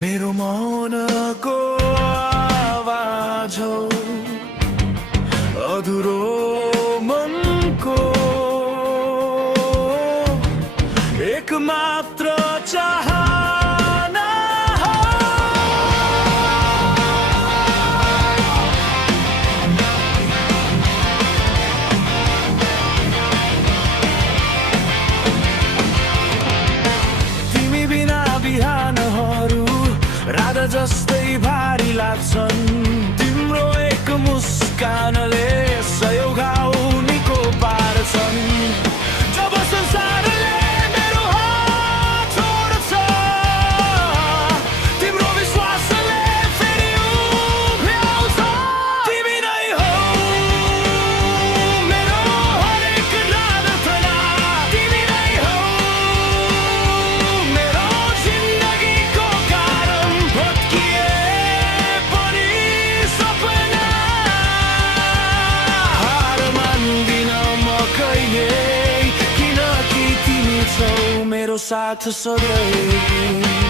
मेरो मनको आवाज हो अधुरो मनको एक मात्र चाहना हो। तिमी बिना बिहानहरू रात जस्तै भारी लाग्छन्। तिम्रो एक मुस्कानले सयौं घाउ निको पार्छन्। जब संसारले मेरो हात छोड्छ, तिम्रो विश्वासले फेरि उभ्याउँछ। तिमी नै हौ मेरो हरेक प्रार्थना, तिमी नै हौ मेरो जिन्दगीको कारण। भत्किए पनि सपना हार मान्दिन म कहिले, किनकि तिमी छौ मेरो साथ सधैँ।